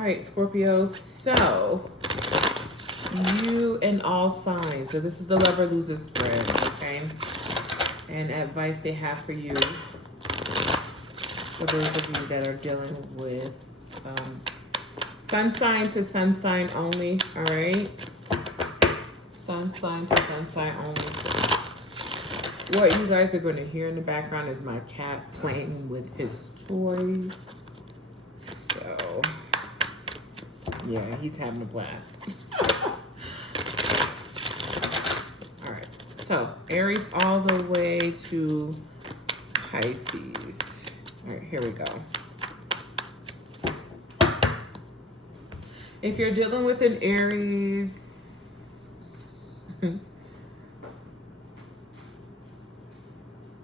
All right, Scorpio. So you and all signs. So this is the lover loser spread, okay? And advice they have for you, for those of you that are dealing with sun sign to sun sign only. All right, sun sign to sun sign only. What you guys are going to hear in the background is my cat playing with his toy. So, yeah, he's having a blast. All right, so Aries all the way to Pisces. All right, here we go. If you're dealing with an Aries,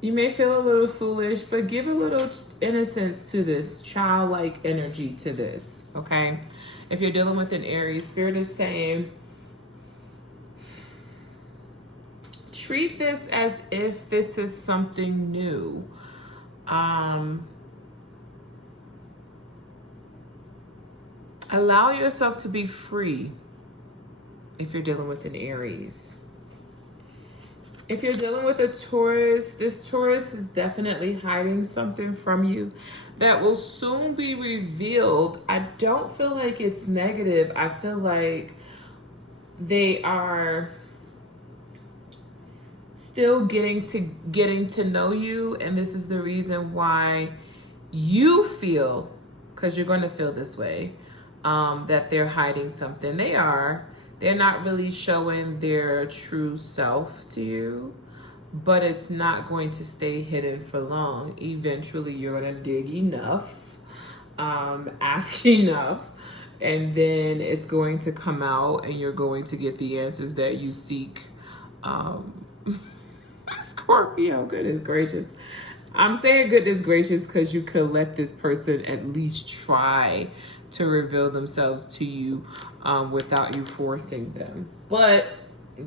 you may feel a little foolish, but give a little innocence to this, childlike energy to this, okay? If you're dealing with an Aries, Spirit is saying, treat this as if this is something new. Allow yourself to be free if you're dealing with an Aries. If you're dealing with a Taurus, this Taurus is definitely hiding something from you that will soon be revealed. I don't feel like it's negative. I feel like they are still getting to know you, and this is the reason why you feel, because you're going to feel this way, that they're hiding something. They're not really showing their true self to you, but it's not going to stay hidden for long. Eventually, you're going to dig enough, ask enough, and then it's going to come out and you're going to get the answers that you seek. Scorpio, goodness gracious. I'm saying goodness gracious because you could let this person at least try to reveal themselves to you without you forcing them. But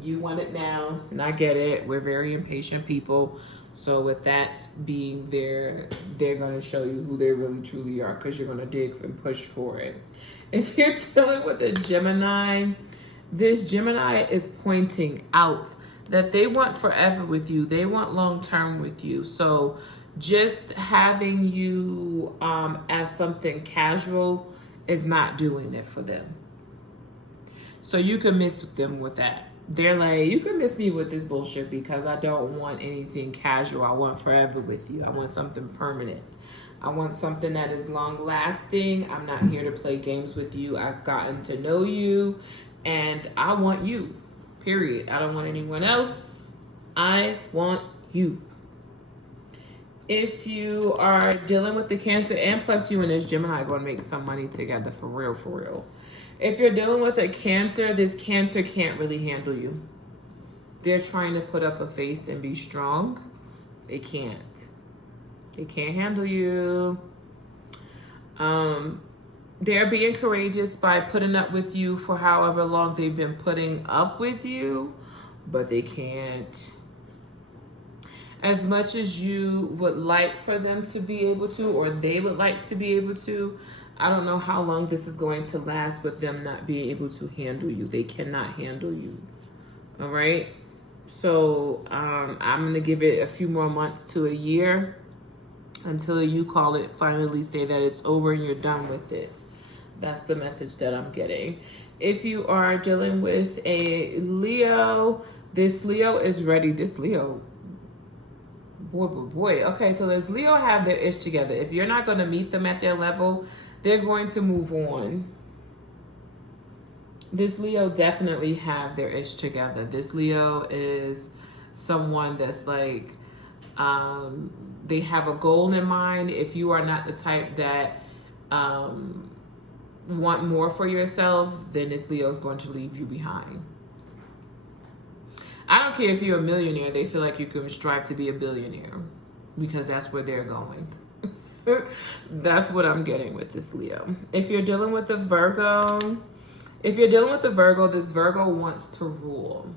you want it now, and I get it. We're very impatient people. So with that being there, they're going to show you who they really truly are because you're going to dig and push for it. If you're dealing with a Gemini, this Gemini is pointing out that they want forever with you. They want long-term with you. So just having you as something casual is not doing it for them. So you can miss them with that. They're like, you can miss me with this bullshit because I don't want anything casual. I want forever with you. I want something permanent. I want something that is long lasting. I'm not here to play games with you. I've gotten to know you and I want you, period. I don't want anyone else. I want you. If you are dealing with the Cancer, and plus you and this Gemini are going to make some money together for real, for real. If you're dealing with a Cancer, this Cancer can't really handle you. They're trying to put up a face and be strong. They can't. They can't handle you. They're being courageous by putting up with you for however long they've been putting up with you, but they can't. As much as you would like for them to be able to, or they would like to be able to, I don't know how long this is going to last with them not being able to handle you. They cannot handle you. All right? So I'm going to give it a few more months to a year until you call it, finally say that it's over and you're done with it. That's the message that I'm getting. If you are dealing with a Leo, this Leo is ready. This Leo, boy. Okay, so does Leo have their ish together? If you're not going to meet them at their level, they're going to move on. This Leo definitely have their ish together. This Leo is someone that's like, they have a goal in mind. If you are not the type that want more for yourself, then this Leo is going to leave you behind. I don't care if you're a millionaire. They feel like you can strive to be a billionaire because that's where they're going. That's what I'm getting with this Leo. If you're dealing with a Virgo, this Virgo wants to rule.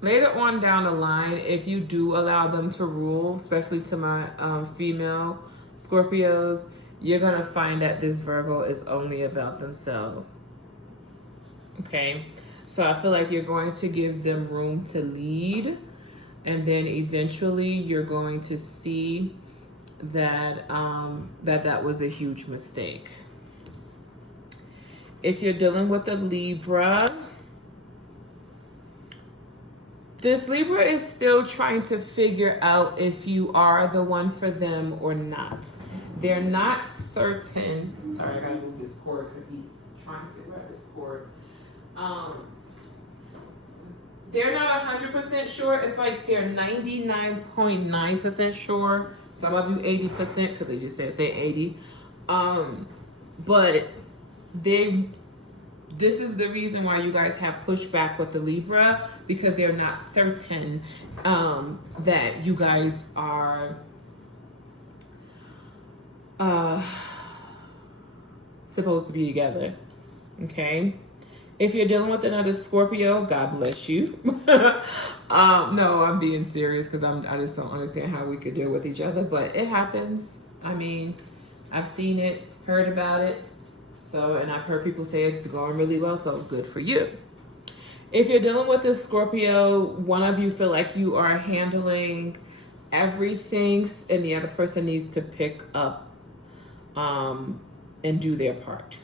Later on down the line, if you do allow them to rule, especially to my female Scorpios, you're going to find that this Virgo is only about themselves. Okay? So I feel like you're going to give them room to lead. And then eventually you're going to see that that was a huge mistake. If you're dealing with a Libra, this Libra is still trying to figure out if you are the one for them or not. They're not certain. Sorry, I gotta move this cord because he's trying to grab this cord. They're not 100% sure. It's like they're 99.9% sure. Some of you 80% because they just say 80. But this is the reason why you guys have pushback with the Libra, because they're not certain that you guys are supposed to be together. Okay? If you're dealing with another Scorpio, God bless you. No, I'm being serious because I just don't understand how we could deal with each other, but it happens. I mean, I've seen it, heard about it. So, and I've heard people say it's going really well, so good for you. If you're dealing with a Scorpio, one of you feel like you are handling everything and the other person needs to pick up and do their part.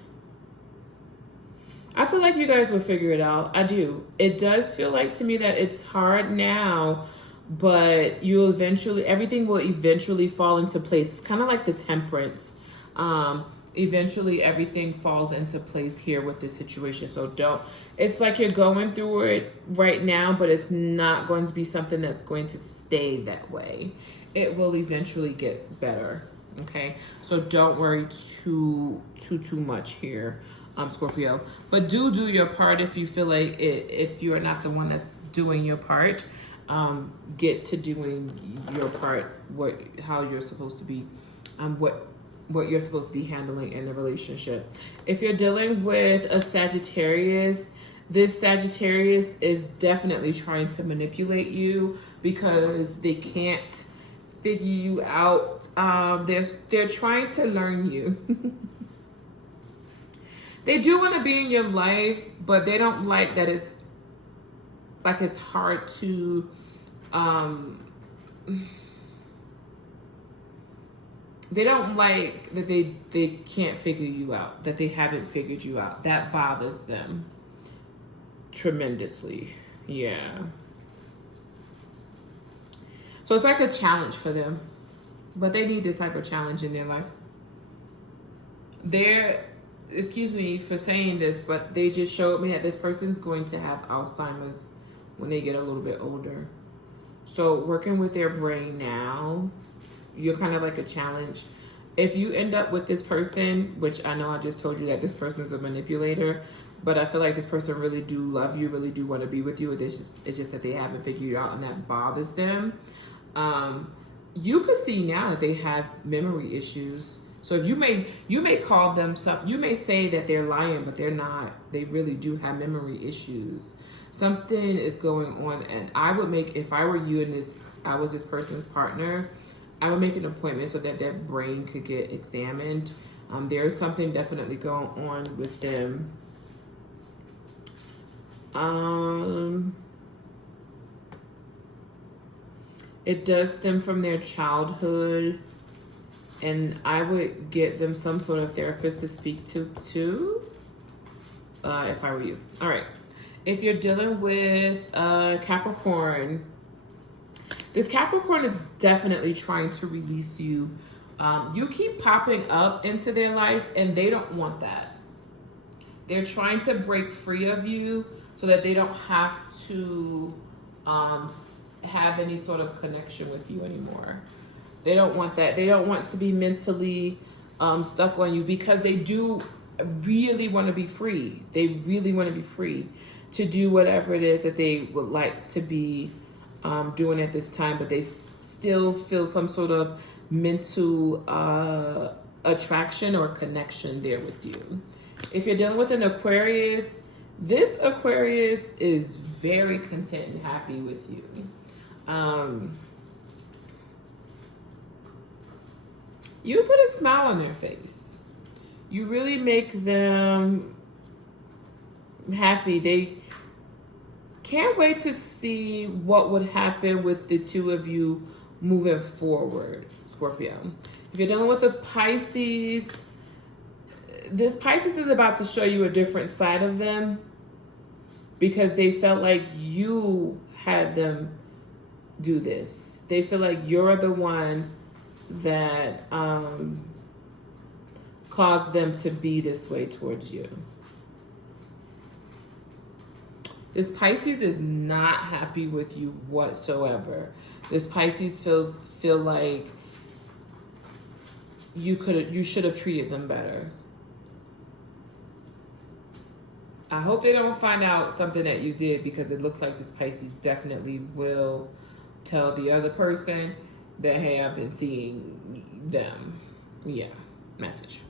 I feel like you guys will figure it out. I do. It does feel like to me that it's hard now, but everything will eventually fall into place. Kind of like the Temperance. Eventually everything falls into place here with this situation. So it's like you're going through it right now, but it's not going to be something that's going to stay that way. It will eventually get better. Okay. So don't worry too much here, Scorpio, but do your part. If you feel like if you are not the one that's doing your part, get to doing your part, how you're supposed to be, what you're supposed to be handling in the relationship. If you're dealing with a Sagittarius, this Sagittarius is definitely trying to manipulate you because they can't figure you out. They're trying to learn you. They do want to be in your life, but they don't like that it's hard to they don't like that they can't figure you out, that they haven't figured you out. That bothers them tremendously. Yeah. So it's like a challenge for them, but they need this type of challenge in their life. Excuse me for saying this, but they just showed me that this person's going to have Alzheimer's when they get a little bit older. So working with their brain now, you're kind of like a challenge. If you end up with this person, which I know I just told you that this person's a manipulator, but I feel like this person really do love you, really do want to be with you. It's just that they haven't figured you out, and that bothers them. You could see now that they have memory issues. So you may call them something. You may say that they're lying, but they're not. They really do have memory issues. Something is going on, and if I were you and I was this person's partner, I would make an appointment so that their brain could get examined. There's something definitely going on with them. It does stem from their childhood, and I would get them some sort of therapist to speak to too, if I were you. All right. If you're dealing with Capricorn, this Capricorn is definitely trying to release you. You keep popping up into their life, and they don't want that. They're trying to break free of you so that they don't have to have any sort of connection with you anymore. They don't want that. They don't want to be mentally stuck on you, because they do really want to be free. They really want to be free to do whatever it is that they would like to be doing at this time, but they still feel some sort of mental attraction or connection there with you. If you're dealing with an Aquarius, this Aquarius is very content and happy with you. You put a smile on their face. You really make them happy. They can't wait to see what would happen with the two of you moving forward, Scorpio. If you're dealing with a Pisces, this Pisces is about to show you a different side of them because they felt like you had them do this. They feel like you're the one that caused them to be this way towards you. This Pisces is not happy with you whatsoever. This Pisces feel like you should have treated them better. I hope they don't find out something that you did, because it looks like this Pisces definitely will tell the other person that, hey, I've been seeing them. Yeah, message.